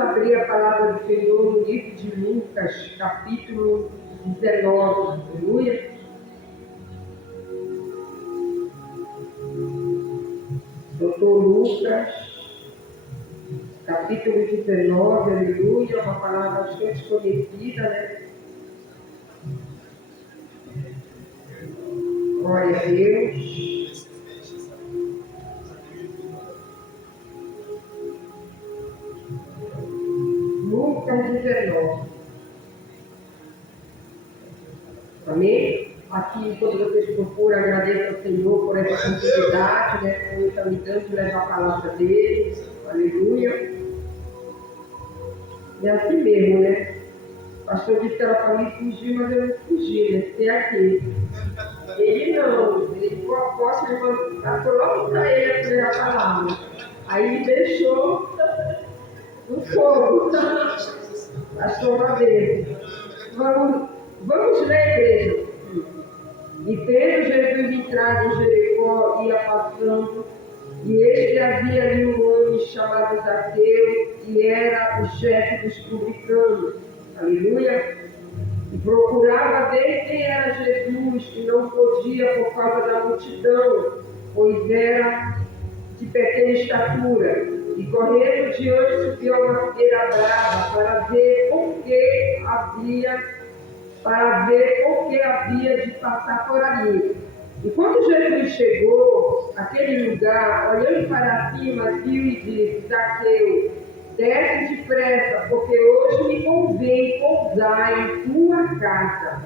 abrir a palavra do Senhor no livro de Lucas, capítulo 19, aleluia. Doutor Lucas, capítulo 19, aleluia, uma palavra bastante conhecida, né? Glória a Deus. Lucas 19. Amém? Aqui, quando vocês procuram, agradeço ao Senhor por essa oportunidade, né? Que Ele está me dando de levar a palavra dele. Aleluia. É assim mesmo, né? O pastor disse que era para mim fugir, mas eu não fugi, né? Fiquei aqui. Ele não, ele ficou a posse, ele passou logo para ele a primeira palavra. Aí ele deixou no fogo. Pastor Madeira. Vamos ler, igreja. E tendo Jesus entrado em Jericó, ia passando, e eis que havia ali um homem chamado Zaqueu, e era o chefe dos publicanos. Aleluia. E procurava ver quem era Jesus, e não podia por causa da multidão, pois era de pequena estatura. E correndo diante subiu a uma figueira brava para ver por que havia de passar por ali. E quando Jesus chegou àquele lugar, olhando para cima, viu e disse: Zaqueu, desce depressa, porque hoje me convém pousar em tua casa.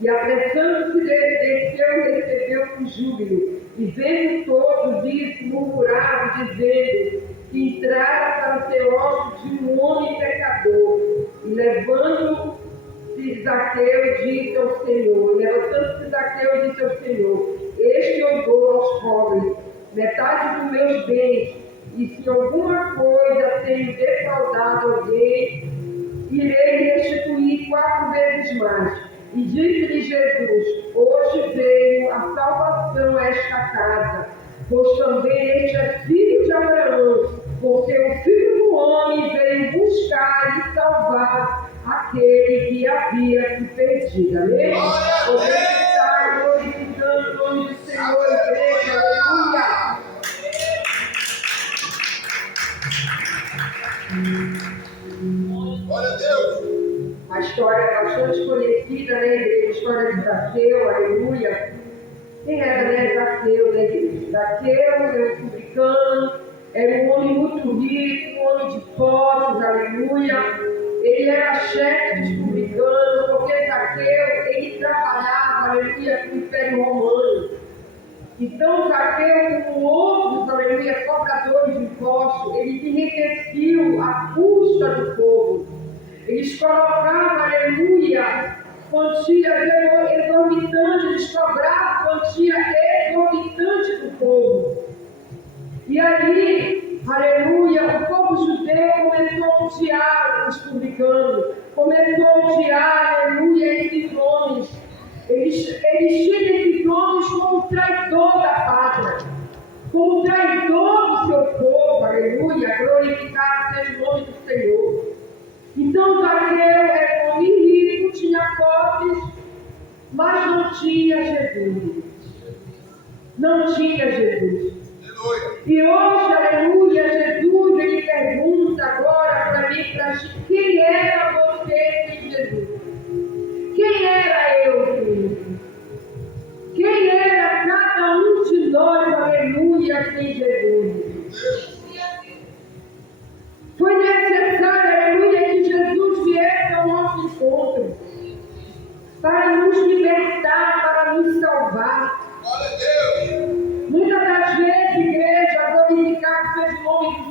E apressando-se, desceu e recebeu com júbilo. E vendo todos isso, murmurava, dizendo que entrara para ser hóspede de um homem pecador. E levantando-se Zaqueu, disse ao Senhor: Este eu dou aos pobres, metade dos meus bens, e se alguma coisa tenho defraudado alguém, irei restituir 4 vezes mais. E disse-lhe Jesus: Hoje veio a salvação a esta casa, pois também este é filho de Abraão, porque o Filho do Homem veio buscar e salvar aquele que havia se perdido. Amém? Você está glorificando o nome do Senhor, igreja. Aleluia! Glória a Deus! A história é bastante conhecida, né, igreja? A história de Zaqueu, aleluia. Quem era, né, Zaqueu, né, igreja? Zaqueu era um publicano, era um homem muito rico, um homem de posses, aleluia. Ele era chefe dos publicanos, porque Zaqueu, ele trabalhava, aleluia, com o Império Romano. Então, Zaqueu, como outros, aleluia, cobradores de impostos, ele se enriqueceu à custa do povo. Eles colocavam, aleluia, quantia exorbitante, eles cobravam quantia exorbitante do povo. E ali, aleluia, o povo judeu começou a odiar os publicanos, começou a odiar, aleluia, esses homens. Eles tinham esses homens como traidor da pátria, como traidor do seu povo, aleluia, glorificado seja o nome do Senhor. Então Zaqueu era um homem rico, tinha posses, mas não tinha Jesus. Não tinha Jesus. E hoje, aleluia, Jesus, ele pergunta agora para mim, para ti, quem era você sem Jesus? Quem era eu, Senhor? Quem era cada um de nós, aleluia, sem Jesus? Foi necessário, aleluia, que Jesus viesse ao nosso encontro para nos libertar, para nos salvar. Glória a Deus! Muitas das vezes, igreja, glorificar seja o nome do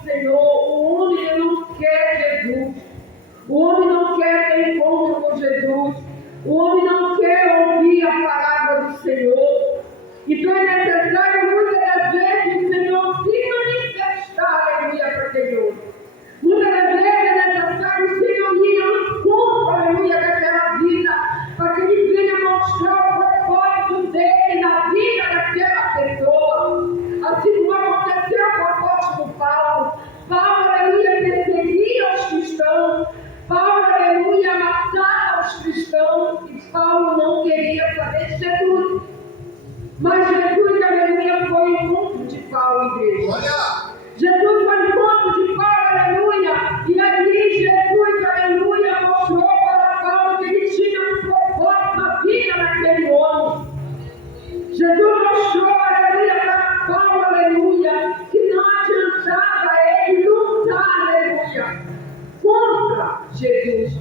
Jesus.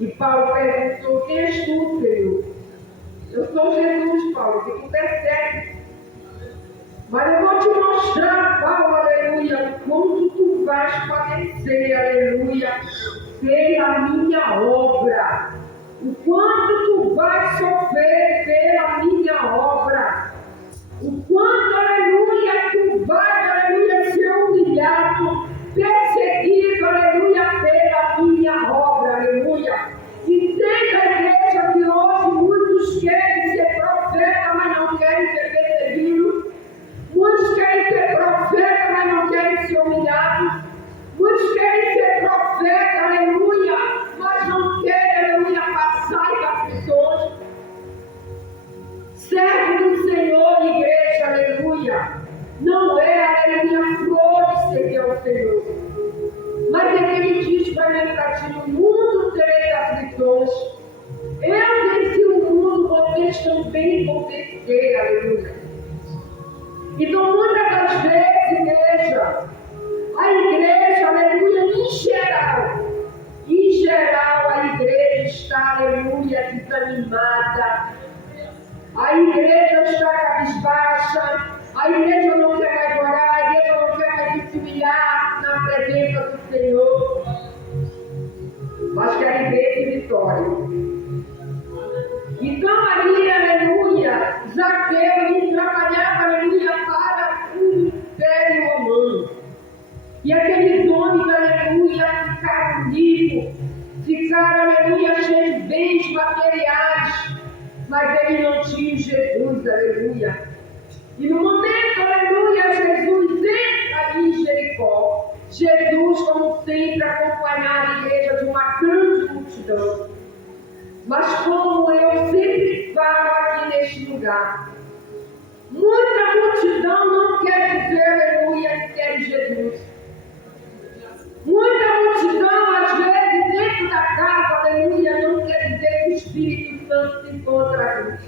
E Paulo perguntou: quem és tu, Senhor? Eu sou Jesus, Paulo, que tu persegue. Mas eu vou te mostrar, Paulo, aleluia, quanto tu vais padecer, aleluia, pela minha obra. O quanto tu vais sofrer pela minha obra. O quanto, aleluia, tu vais, aleluia, ser humilhado, perseguido, aleluia, pela minha obra, aleluia. Entenda a igreja que hoje muitos querem ser profeta, mas não querem ser perseguidos. Muitos querem ser profeta, mas não querem ser humilhados. Muitos querem ser profeta, aleluia, mas não querem, aleluia, passar em aflições. Servo do Senhor, igreja, aleluia, não é, aleluia, flores servir ao Senhor. Mas é que ele diz para mim, para ti, no mundo tereis aflições. Eu venci o mundo, vocês também vão vencer, aleluia. Então, muitas das vezes, igreja, a igreja, aleluia, em geral, a igreja está, aleluia, desanimada. A igreja está cabisbaixa, a igreja não quer mais orar, a igreja não quer mais se humilhar na presença do Senhor, mas quer igreja vitória. Então ali, aleluia, Zaqueu ele trabalhava, aleluia, para o Império Romano. E aqueles homens, aleluia, ficaram ricos, ficaram, aleluia, cheios de bens materiais, mas ele não tinha Jesus, aleluia. E no momento, aleluia, Jesus entra ali em Jericó. Jesus, como sempre, acompanhava a igreja de uma grande multidão. Mas como eu sempre falo aqui neste lugar, muita multidão não quer dizer, aleluia, que quer Jesus. Muita multidão, às vezes, dentro da casa, aleluia, não quer dizer que o Espírito Santo se encontra ali.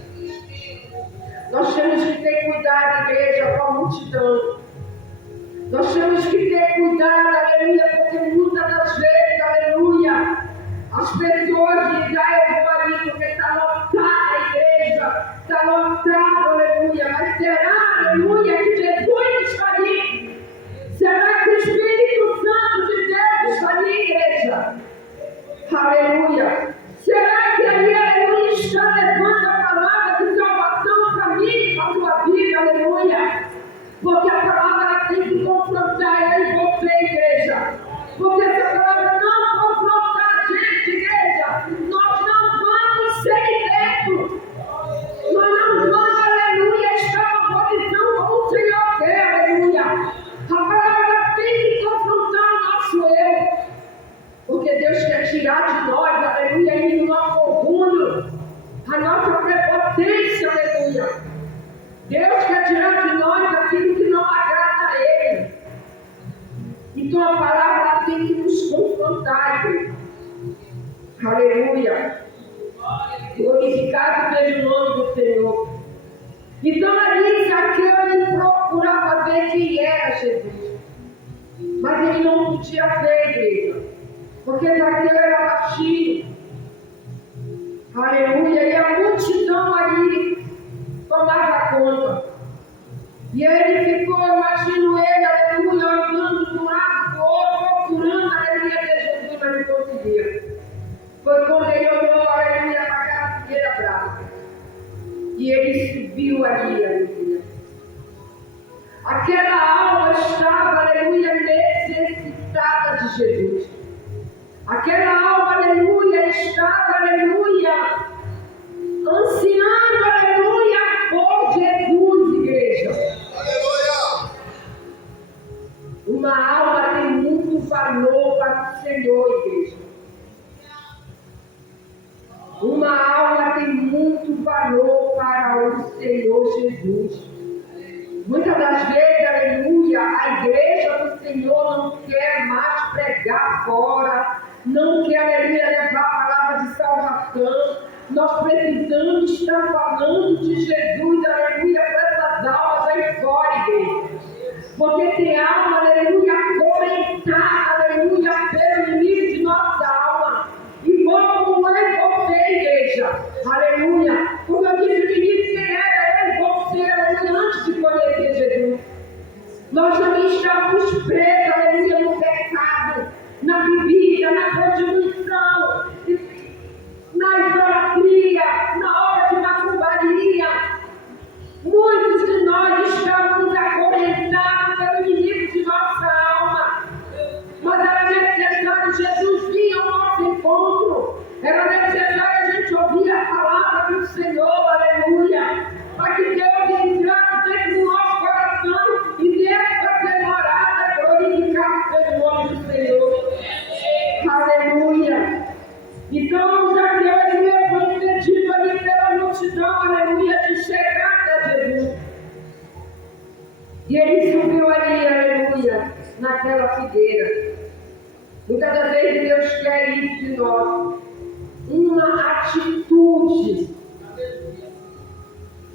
Nós temos que ter cuidado, igreja, com a multidão. Nós temos que ter cuidado, aleluia, porque muitas das vezes, aleluia, as pessoas dizem: eu vou ali porque está lotada a igreja, está lotado, aleluia. Mas será, aleluia, que Jesus está ali? Será que o Espírito Santo de Deus está ali, igreja? Aleluia. Será que ali, aleluia, está levando a palavra de salvação para mim, para a tua vida, aleluia? Porque a palavra tem que confrontar eu e você, igreja. Porque essa palavra não confrontar a gente, igreja, nós não vamos ser libertos. Nós não vamos, aleluia, estar na posição como o Senhor quer, aleluia. A palavra tem que confrontar o nosso eu. Porque Deus quer tirar de nós, aleluia, o nosso orgulho, a nossa prepotência, aleluia. Deus quer tirar de nós aquilo que não agrada a Ele. Então a palavra tem que nos confrontar, igreja. Aleluia. Glorificado seja o nome do Senhor. Então ali Zaqueu ele procurava ver quem era Jesus. Mas ele não podia ver, igreja. Porque Zaqueu era baixinho. Aleluia. E a multidão ali tomava conta. E ele ficou, imagino ele, aleluia, andando de um lado do outro, procurando, aleluia, ver Jesus, mas não conseguia. Foi quando ele olhou, aleluia, para aquela figueira brava. E ele subiu ali, aleluia. Aquela alma estava, aleluia, necessitada de Jesus. Aquela alma, aleluia, estava, aleluia, ansiando, aleluia, por Jesus, igreja. Aleluia! Uma alma tem muito valor para o Senhor, igreja. Uma alma tem muito valor para o Senhor Jesus. Muitas das vezes, aleluia, a igreja do Senhor não quer mais pregar fora, não quer, aleluia, levar a palavra de salvação. Nós precisamos estar falando de Jesus, aleluia, para essas almas aí fora, igreja. Porque tem alma, aleluia, acorrentada, aleluia, pelo Aleluia. Então, Zaqueu, ele foi impedido ali pela multidão, aleluia, de chegar a Jesus. E ele subiu ali, aleluia, naquela figueira. Muitas das vezes Deus quer isso de nós. Uma atitude.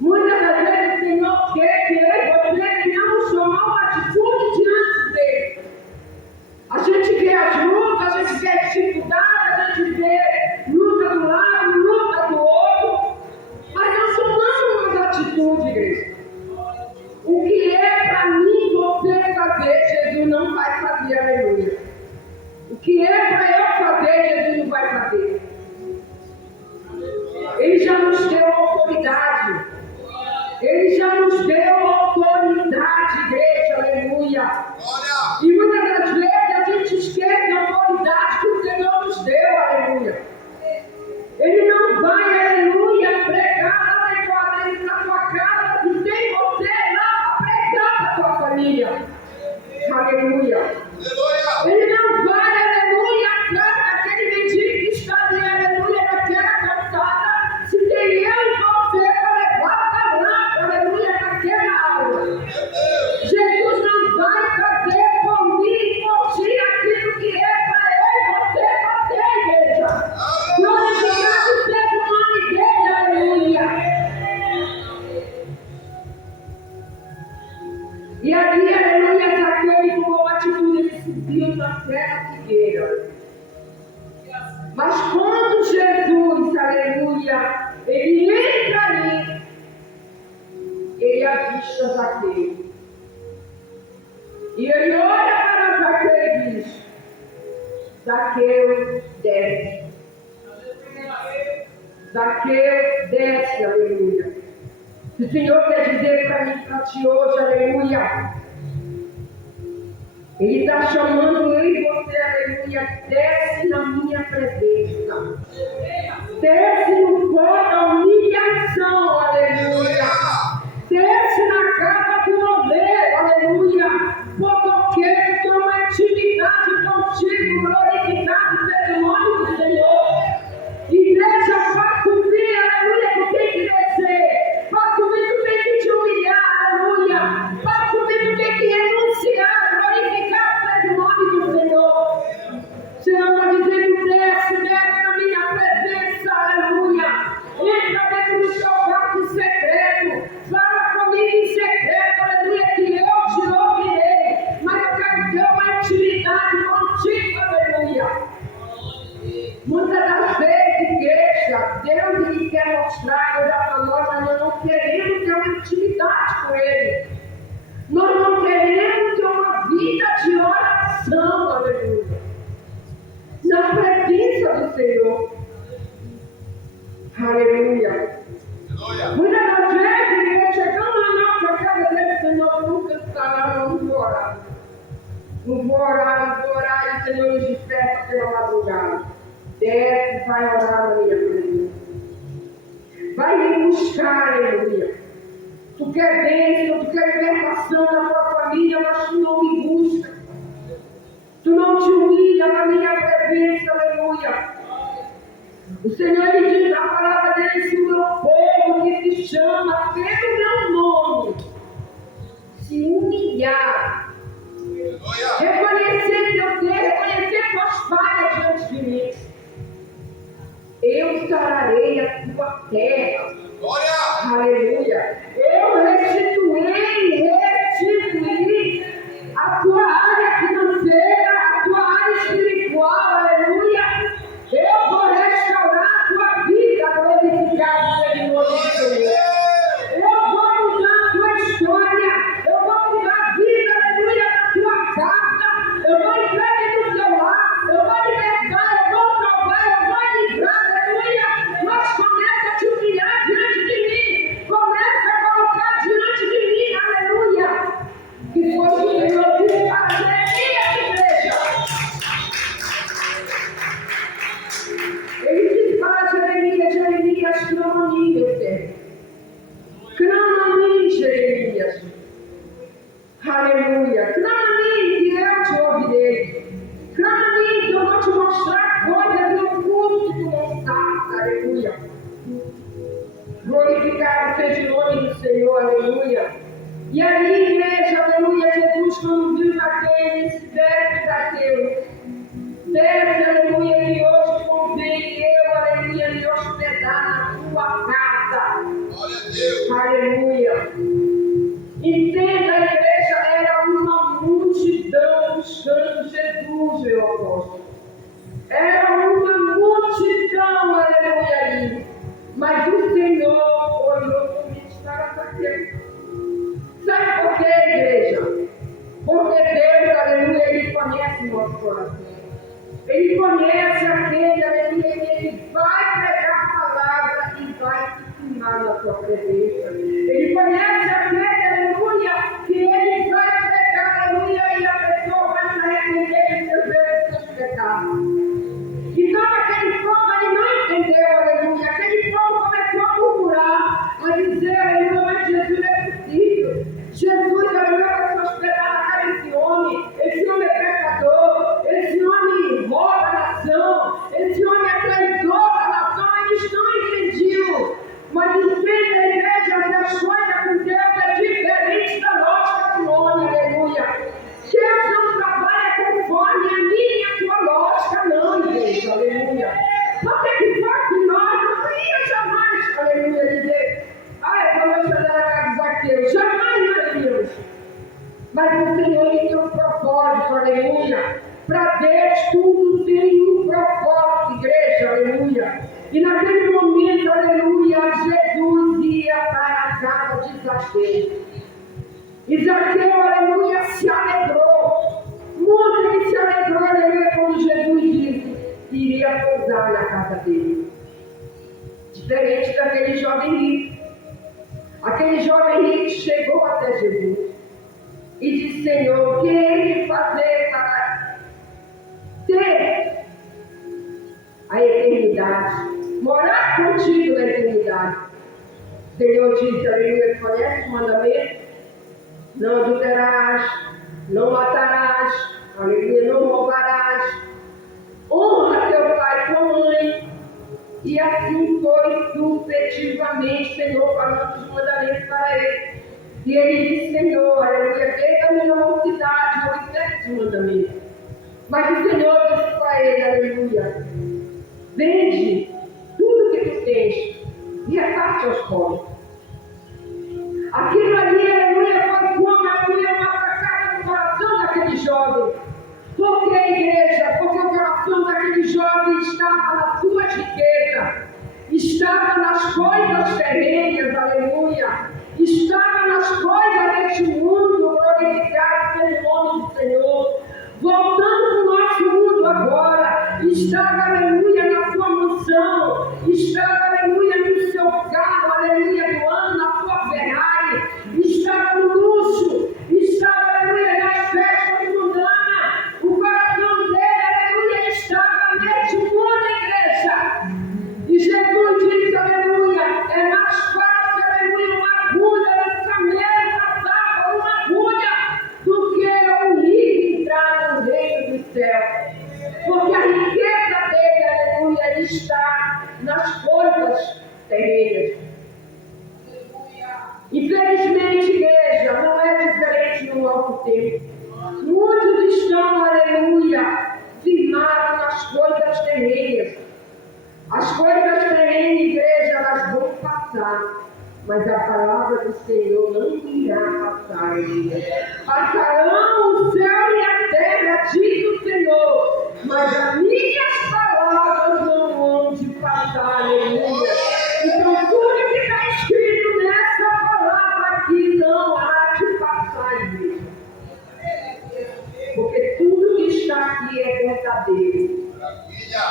Muitas das vezes o Senhor quer que eu e você tenhamos tomar uma atitude diante dele. A gente vê as lutas, a gente vê a dificuldade, a gente vê luta do lado, luta do outro. Mas nós tomamos uma atitude, igreja. O que é para mim você fazer, Jesus não vai fazer, aleluia. O que é para eu fazer, Jesus não vai fazer. Ele já nos deu autoridade. Ele já nos deu autoridade, igreja, aleluia. E muitas das vezes a gente esquece a autoridade que o Senhor nos deu, aleluia. Ele não vai, aleluia, pregar na tua casa e sem você lá pregar na tua família. Aleluia. Ele não vai, aleluia, atrás daquele mendigo que está ali, aleluia, naquela calçada, se tem eu e você para levar a palavra, aleluia, naquela aula. Jesus não vai fazer por mim e por ti aquilo que é para eu e você fazer, igreja. Glorificado seja o nome dele, aleluia. E ali, aleluia, Zaqueu ele tomou uma atitude, ele subiu naquela figueira. Mas quando Jesus, aleluia, ele entra ali, ele avista Zaqueu. E ele olha para Zaqueu e diz: Zaqueu, desce. Zaqueu, desce, aleluia. O Senhor quer dizer para mim, para ti hoje, aleluia. Ele está chamando eu e você, aleluia. Desce na minha presença. Desce no pó da humilhação, aleluia. Desce na casa do oleiro, aleluia. Porque eu quero ter uma intimidade contigo, glorificado pelo nome do Senhor. Igreja, para subir, aleluia, tu tem que descer. Para subir, tu tem que te humilhar, aleluia. Para subir, tu tem que renunciar, glorificado pelo nome do Senhor. O Senhor está dizendo: desce na minha presença, aleluia. Entra dentro do seu quarto secreto. Fala comigo em secreto, aleluia, que eu te ouvirei. Mas eu quero ter uma intimidade contigo, aleluia. Muitas das vezes, igreja, Deus ele quer mostrar coisa para nós, mas nós não queremos ter uma intimidade com Ele. Nós não queremos ter uma vida de oração, aleluia. Na presença do Senhor. Aleluia. Muitas das vezes, igreja, chegamos na nossa casa dele, Senhor, nunca estará, não vou orar. Não vou orar, e o Senhor nos desperta pela madrugada. Desce, vai orar na minha presença. Vai me buscar, aleluia. Tu quer bênção, tu quer libertação na tua família, mas tu não me busca. Tu não te humilha na minha presença, aleluia. O Senhor ele diz na palavra dele: se o meu povo que se chama pelo meu nome se humilhar, reconhecer teu Deus, reconhecer tuas falhas diante de mim, eu sararei a tua terra. Glória. Aleluia. Eu restituirei a tua área financeira, a tua área espiritual. Aleluia. Eu vou restaurar a tua vida, glorificado seja o nome do Senhor. Eu vou mudar a tua história. Eu vou mudar a vida, aleluia, da tua casa. apóstolos. Era uma multidão, aleluia, ali. Mas o Senhor olhou somente para Zaqueu. Sabe por quê, igreja? Porque Deus, aleluia, Ele conhece o nosso coração. Ele conhece aquele, aleluia, que Ele vai pregar a palavra e vai ensinar na sua presença. Ele conhece aquele, aleluia, que Ele vai pregar, aleluia, e a pessoa vai se arrepender dos seus erros, dos seus pecados. Então aquele povo, ele não entendeu, aleluia. Aquele povo começou a murmurar, a dizer, aleluia, mas Jesus é possível. Jesus, aleluia, vai se hospedar na casa desse homem. Esse homem é pecador. Esse homem rouba a nação. Esse homem é traidor da nação. Eles não entendiam. Mas entende a igreja que as coisas com Deus é diferente da lógica do homem, aleluia. Deus não trabalha conforme a minha e a tua lógica, não, igreja, aleluia. Porque que fosse nós, não ia jamais, aleluia, dizer, eu vou chegar na casa de Zaqueu, jamais faríamos. Mas o Senhor tem um propósito, aleluia. Para Deus tudo tem um propósito, igreja, aleluia. E naquele momento, aleluia, Jesus ia para a casa de Zaqueu. E Zaqueu, aleluia, se alegrou. Muito que se alegrou, aleluia, quando Jesus disse que iria pousar na casa dele. Diferente daquele jovem rico. Aquele jovem rico chegou até Jesus e disse, Senhor, o que hei de fazer para ter a eternidade? Morar contigo na eternidade. O Senhor disse, aleluia, conhece o mandamento? Não adulterarás, não matarás, aleluia, não roubarás, honra teu pai e tua mãe. E assim foi subjetivamente, Senhor, falando os mandamentos para ele. E ele disse, Senhor, aleluia, desde a minha mocidade eu observo os mandamentos. Mas o Senhor disse para ele, aleluia, vende tudo que tu tens e reparte aos pobres. Aquilo ali, aleluia, foi como, aleluia, uma facada no coração daquele jovem. Por que, igreja? Porque o coração daquele jovem estava na sua riqueza, estava nas coisas terrenas, aleluia, estava nas coisas deste mundo, glorificado pelo nome do Senhor. Voltando para o nosso mundo agora, estava, aleluia, na sua mansão, estava, aleluia, no seu carro, aleluia, do ano, na sua Ferrari, estava no luxo, estava, aleluia, nas festas mundanas, o coração dele, aleluia, estava neste mundo, igreja. E Jesus disse, aleluia, é mais fácil, aleluia, uma agulha no camelo passar por uma agulha do que o rico entrar no reino do céu. Porque a riqueza dele, aleluia, está nas coisas terrenas. Infelizmente, igreja, não é diferente no nosso tempo. Muitos estão, aleluia, firmados nas coisas terrenas. As coisas terrenas, igreja, elas vão passar. Mas a palavra do Senhor não irá passar, aleluia. Passarão o céu e a terra, diz o Senhor, mas as minhas palavras não vão de passar, aleluia. Então tudo que está escrito nessa palavra aqui não há de passar, igreja. Porque tudo que está aqui é verdadeiro.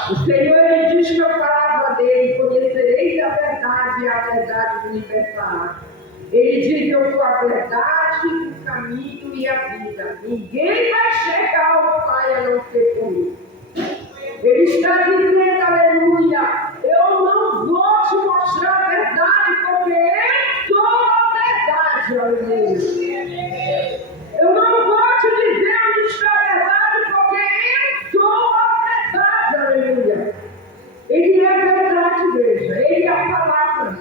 O Senhor, Ele diz que a palavra dele, conhecereis a verdade e a verdade me libertará. Ele diz, eu sou a verdade, o caminho e a vida. Ninguém vai chegar ao Pai a não ser por mim. Ele está dizendo, aleluia, eu não vou te mostrar a verdade, porque eu sou a verdade, aleluia. Eu não vou te dizer onde está a verdade, porque eu sou a verdade, aleluia. Ele é a verdade, igreja. Ele é a palavra.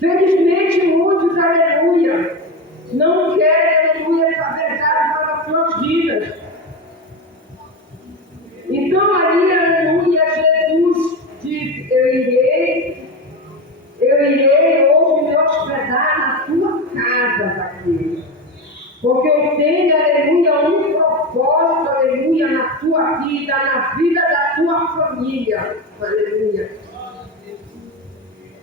Felizmente, muitos, aleluia, não querem, aleluia, saber tua vida, na vida da tua família. Aleluia.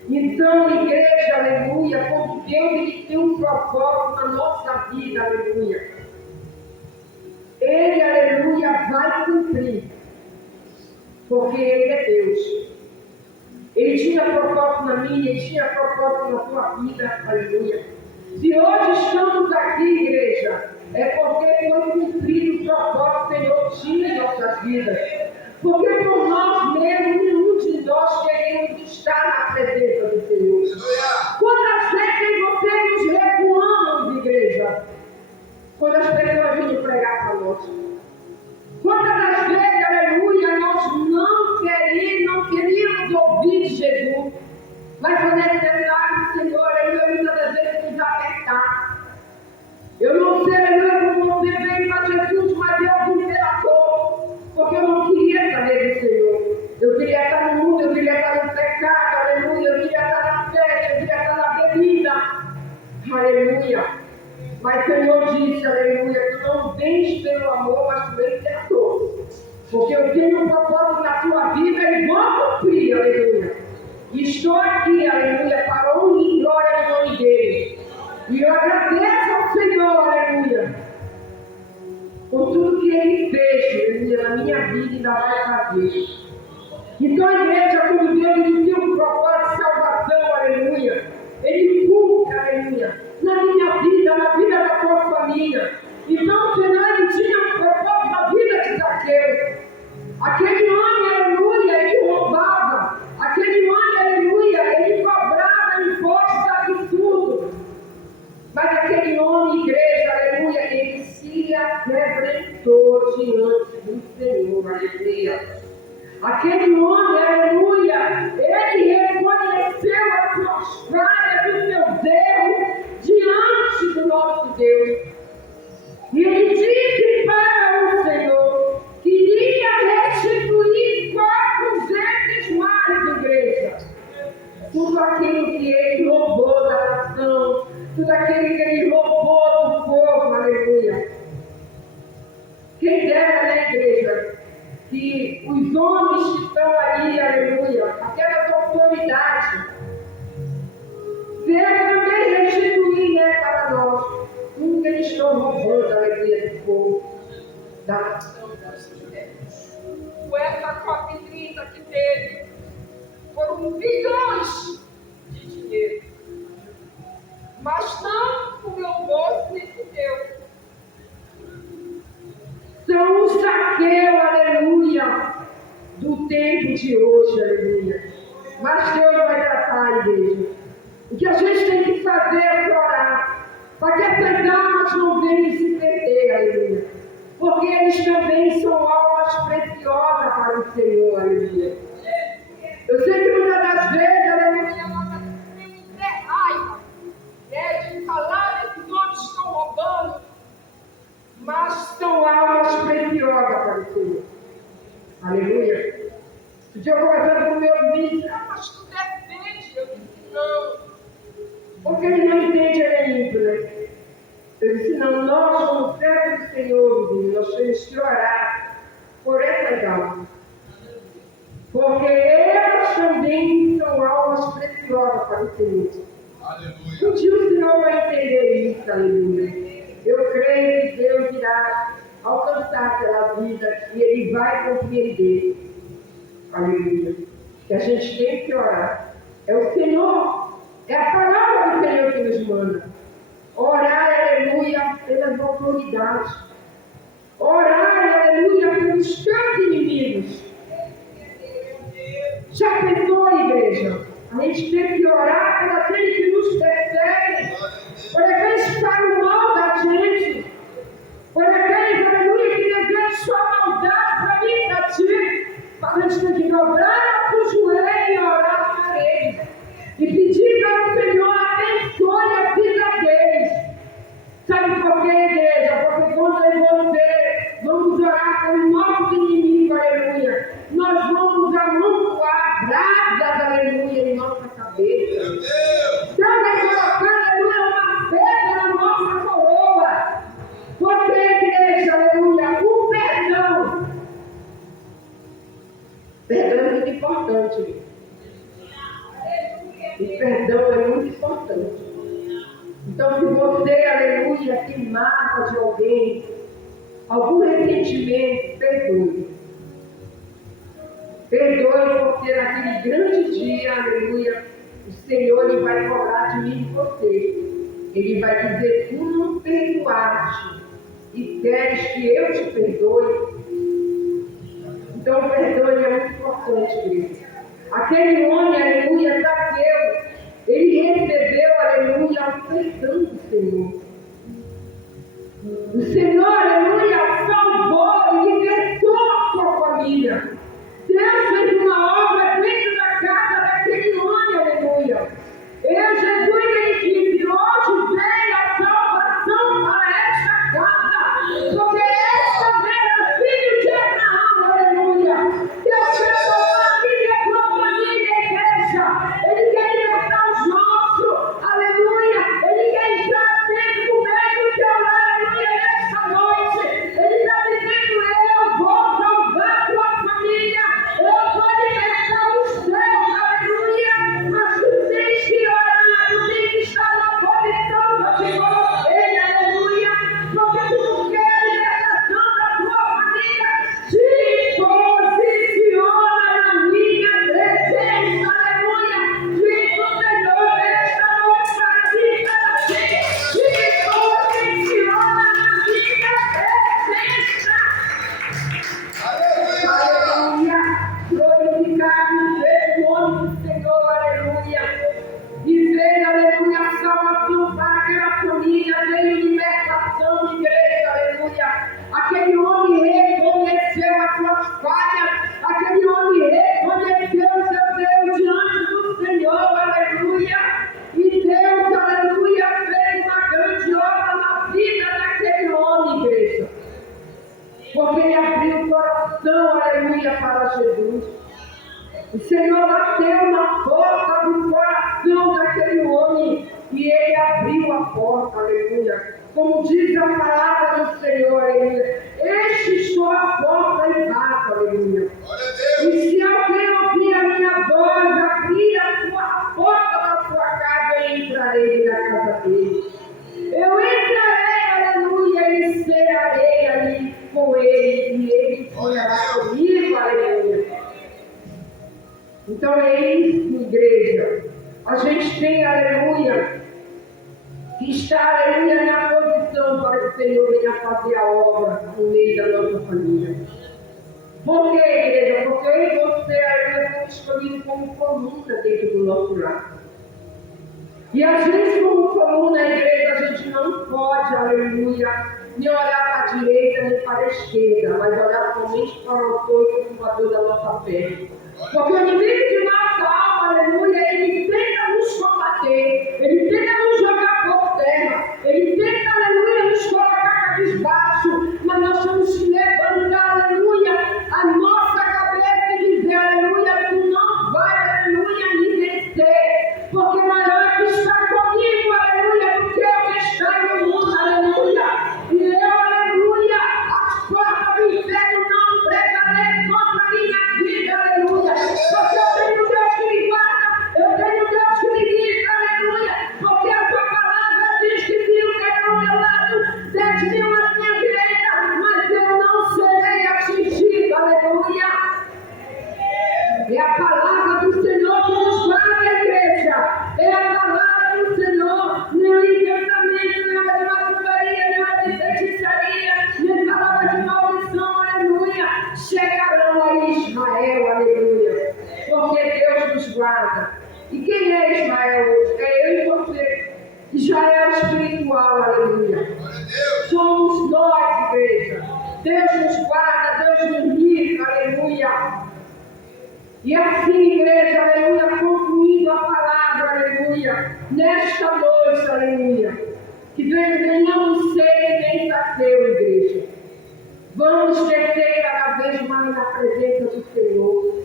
Então, igreja, aleluia, como Deus ele tem um propósito na nossa vida, aleluia. Ele, aleluia, vai cumprir. Porque Ele é Deus. Ele tinha propósito na minha, Ele tinha propósito na tua vida, aleluia. Se hoje estamos aqui, igreja, é porque foi cumprido o propósito que o Senhor tinha em nossas vidas. Porque por nós mesmos, nenhum de nós queremos estar na presença do Senhor. Quantas vezes você nos recuamos, igreja, quando as pessoas vinham pregar para nós? Quantas das vezes, aleluia, nós não queríamos ouvir de Jesus, mas foi necessário o Senhor, aleluia, muitas das vezes nos apertar. Eu não sei, aleluia, como você veio para Jesus, mas eu vim pela dor, porque eu não queria saber do Senhor. Eu queria estar no mundo, eu queria estar no pecado, aleluia, eu queria estar na festa, eu queria estar na bebida, aleluia. Mas o Senhor disse, aleluia, tu não vens pelo amor, mas tu vens pela dor. Porque eu tenho um propósito na tua vida e vou cumprir, aleluia. E estou aqui, aleluia, para honra e glória do nome dele. E eu agradeço ao Senhor, aleluia, por tudo que ele fez, aleluia, na minha vida e ainda vai fazer. Então a igreja, como Deus, ele tem um propósito de salvação, aleluia. Ele cumpre, aleluia, na minha vida, na vida da tua família. Então o Senhor, ele tinha um propósito na vida de Zaqueu. Aquele homem, aleluia, ele roubava. Aquele homem, aleluia, ele cobrava impostos absurdos. Mas aquele homem, igreja, aleluia, ele se quebrantou diante do Senhor, aleluia. Aquele homem, aleluia, ele reconheceu as suas falhas, os seus erros diante do nosso Deus. E ele disse para o Senhor que iria restituir 4 vezes mais, igreja. Tudo aquilo que ele roubou da nação, tudo aquilo que ele roubou do povo, aleluia. Quem dera, né, igreja, que os homens que estão ali, aleluia, aquelas autoridades, Deus também restituir, né, para nós, tudo que eles estão roubando, aleluia, do povo, da nação brasileira. O essa COP30 que teve, foram bilhões de dinheiro, mas não o meu bolso nem o teu. São o Zaqueu, aleluia, do tempo de hoje, aleluia. Mas Deus vai tratar a igreja. O que a gente tem que fazer é orar, para que essas almas não venham se perder, aleluia. Porque eles também são almas preciosas para o Senhor, aleluia. Eu sei que muitas das vezes, aleluia, nós temos raiva, né, de falar desses homens que estão roubando, mas são almas preciosas para o Senhor. Aleluia. O dia eu conversando com meu amigo, mas tu defende. Eu disse, não. Porque ele não entende, ele é ímpio, né? Eu disse, não, nós, como servos do Senhor, nós temos que orar por essas almas. Porque elas também são almas preciosas para o Senhor. Aleluia. Um dia o Senhor vai entender isso, aleluia. Eu creio que Deus irá alcançar aquela vida e Ele vai compreender. Aleluia. Que a gente tem que orar. É o Senhor, é a palavra do Senhor que nos manda. Orar, aleluia, pelas autoridades. Orar, aleluia, pelos teus inimigos. Já pensou, igreja? A gente tem que orar por aquele que nos persegue, por aqueles que falam mal da gente, por aqueles, aleluia, que desejam sua maldade para mim e para ti. Mas a gente tem que dobrar o joelho e orar por eles. E pedir para o Senhor abençoe a vida deles. Sabe por quê, igreja? Porque quando eu e você vamos orar pelos nossos inimigos, aleluia, nós vamos amontoar brasas, aleluia, em nossa cabeça. Deus vai colocar, aleluia, uma pedra na nossa coroa. Porque, igreja, aleluia, o perdão aleluia, tem mágoa de alguém, algum ressentimento, perdoe. Perdoe, porque naquele grande dia, aleluia, o Senhor ele vai cobrar de mim e de você. Ele vai dizer, tu não perdoaste e queres que eu te perdoe. Então o perdão é muito importante, igreja. Aquele homem, aleluia, Zaqueu, ele recebeu, aleluia, o perdão do Senhor. O Senhor, aleluia, salvou e libertou a sua família. Deus fez uma obra dentro da casa daquele homem, aleluia. Jesus, ele disse, hoje veio a salvação para esta casa, porque esta era filho de Abraão, aleluia. Deus quer salvar a família, igreja. Ele quer libertar os nossos, aleluia. Ele quer entrar dentro do meio do teu lar, aleluia, nesta noite. Ele está dizendo, eu vou salvar a tua família, eu vou libertar os teus, aleluia. Mas tu tens que orar, tu tens que estar na posição que eu te coloquei, aleluia. Porque tu não quer a libertação da tua família, se posiciona na minha presença, aleluia. Diz o Senhor esta noite para ti, para ti, se posiciona na minha presença. Aleluia. Glorificado seja o nome do Senhor, aleluia. E veio, aleluia, salvação para aquela família, veio libertação, igreja, aleluia. Aquele homem reconheceu as suas falhas, aquele homem reconheceu o seu Deus diante do Senhor, aleluia. E Deus, aleluia, fez uma grande obra na vida daquele homem, igreja. Porque ele abriu o coração, aleluia, para Jesus. O Senhor bateu na porta do coração daquele homem e ele abriu a porta, aleluia. Como diz a palavra do Senhor, aleluia. Este estou à porta e bato, aleluia. E se alguém ouvir a minha voz, abrir a porta da sua casa, eu entrarei na casa dele. Eu entrarei, aleluia, e cearei ali com ele, e ele ceará comigo, aleluia. Então é isso, igreja. A gente tem, aleluia, que está, aleluia, na posição para que o Senhor venha fazer a obra no meio da nossa família. Por quê, igreja? Porque eu e você, aleluia, somos escolhidos como coluna dentro do nosso lar. E a gente, como coluna, igreja, a gente não pode, aleluia, nem olhar para a direita nem para a esquerda, mas olhar somente para o autor e consumador da nossa fé. Porque o inimigo de nossa alma, aleluia, ele tenta nos combater, ele tenta nos jogar por terra, ele tenta, aleluia, nos colocar cabisbaixo, mas nós temos que levantar, aleluia, a nossa cabeça e dizer, aleluia, tu não vai, aleluia, me vencer, porque maior é que está comigo, aleluia, do que o que está no mundo, aleluia, e eu, aleluia, as portas do inferno não prevaleçam contra a minha vida, aleluia. Porque eu tenho Deus que me guarda, eu tenho Deus que me livra, aleluia. Porque a tua palavra diz que 1000 cairão ao meu lado, 10.000 à minha direita, mas eu não serei atingido, aleluia. É a palavra do Senhor que nos guarda, igreja. É a palavra do Senhor, não é encantamento, não é de macumbaria, não é de feitiçaria, nem palavra de maldição, aleluia. Chegarão a Israel, aleluia. Porque Deus nos guarda. E quem é Israel hoje? É eu e você. Israel espiritual, aleluia. Somos nós, igreja. Deus nos guarda, Deus nos livra, aleluia. E assim, igreja, aleluia, concluindo a palavra, aleluia, nesta noite, aleluia, que venhamos ser nem Zaqueu, igreja. Vamos crescer cada vez mais na presença do Senhor.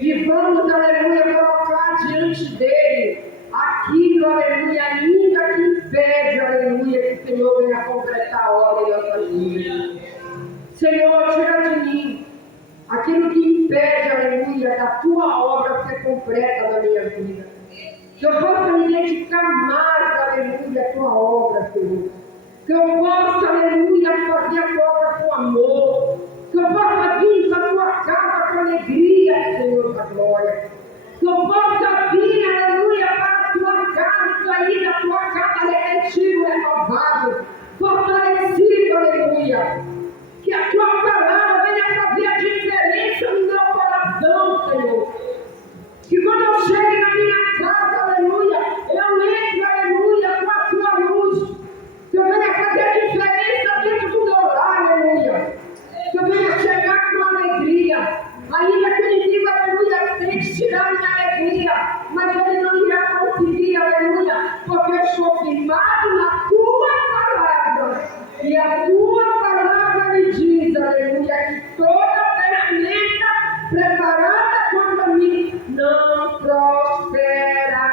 E vamos, aleluia, colocar diante dele aquilo, aleluia, ainda que impede, aleluia, que o Senhor venha completar a obra em nossas vidas. Senhor, tira de mim aquilo que impede, aleluia, da tua obra ser completa na minha vida. Que eu possa me dedicar mais, aleluia, à tua obra, Senhor. Que eu possa, aleluia, fazer a tua obra com amor. Que eu possa vir para a tua casa com alegria, Senhor da glória. Que eu possa vir, aleluia, para a tua casa e sair da tua casa repetido, renovado, fortalecido, aleluia. Que a tua palavra venha fazer a diferença no meu coração, Senhor. Que quando eu chegue na minha casa, aleluia, eu entre, aleluia, com a tua luz. Que eu venha fazer a diferença dentro do meu lar, aleluia. Que eu venha chegar com alegria. Ainda que o inimigo, aleluia, tente tirar minha alegria, mas ele não irá conseguir, aleluia, porque eu estou firmado na tua palavra. E a tua palavra me diz, aleluia, que toda ferramenta preparada contra mim não prosperará.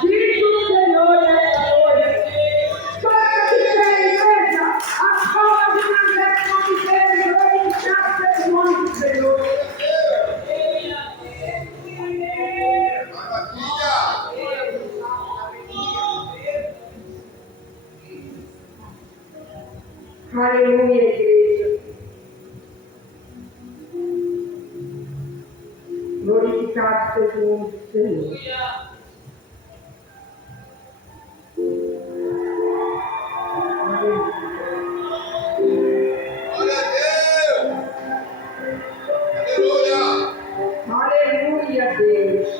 Diz o Senhor nessa noite. Toda que tem igreja, as palmas de navegação de Deus, glorificar o nome do Senhor. Aleluia, igreja. Glorificado seja o nome do Senhor. Aleluia, Deus.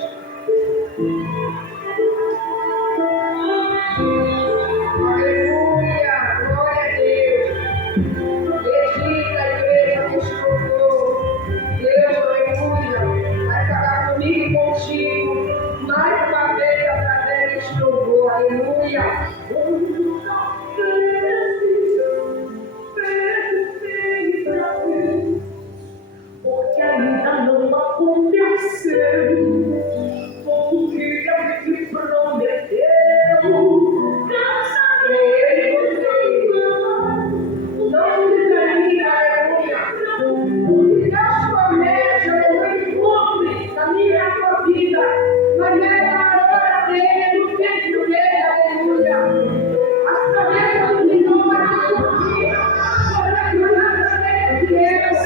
Aleluia, glória a Deus. Bendita a igreja que escutou. Deus, aleluia, vai falar comigo e contigo. Mais uma vez através deste louvor. Aleluia. Porque ainda não aconteceu o que ele te prometeu. Não sabemos, não se termina, aleluia. O que Deus promete, aleluia, cumpre na minha e na tua vida. Mas é na hora dele, no tempo dele, aleluia. As promessas do Senhor vai se cumprir. Sobre a jornada dele, Deus.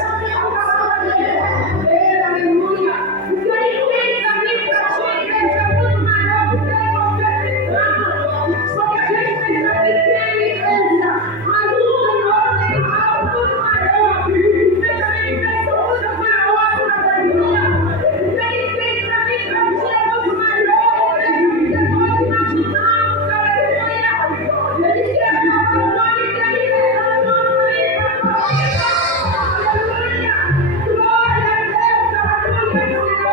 Aleluia. O que ele fez na minha vida é muito maior do que você pensava. Porque a gente pensa que tem igreja, mas o Senhor tem algo muito maior. Você também fez coisa maior, aleluia. O que ele fez na minha vida é muito maior do que você pode imaginar, aleluia. Ele quer falar com ele, ele quer falar com ele, aleluia. Glória a Deus, aleluia,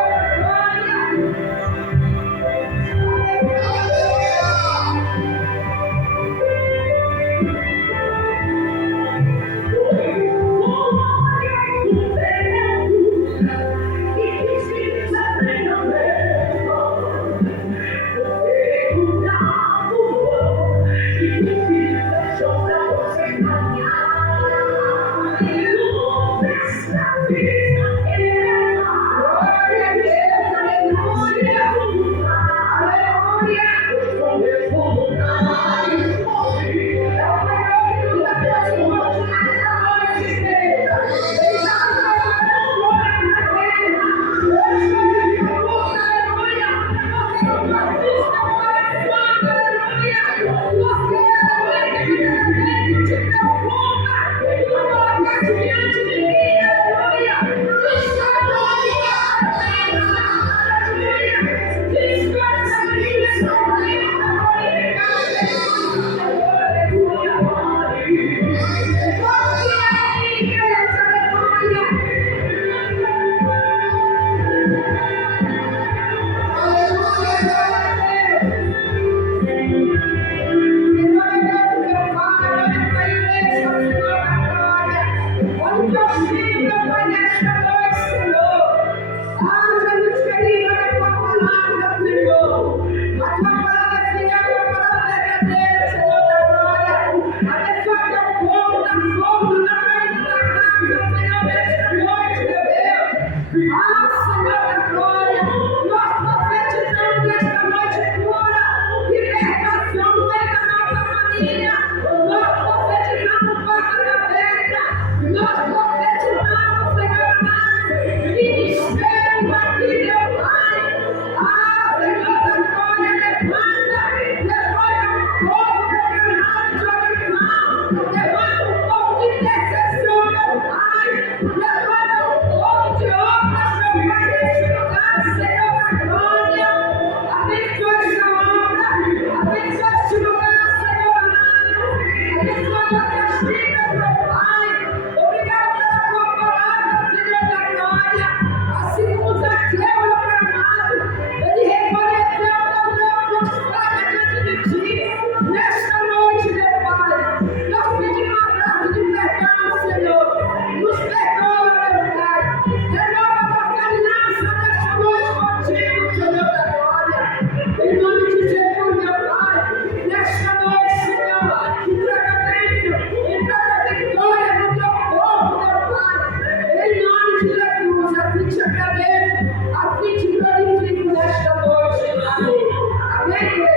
igreja.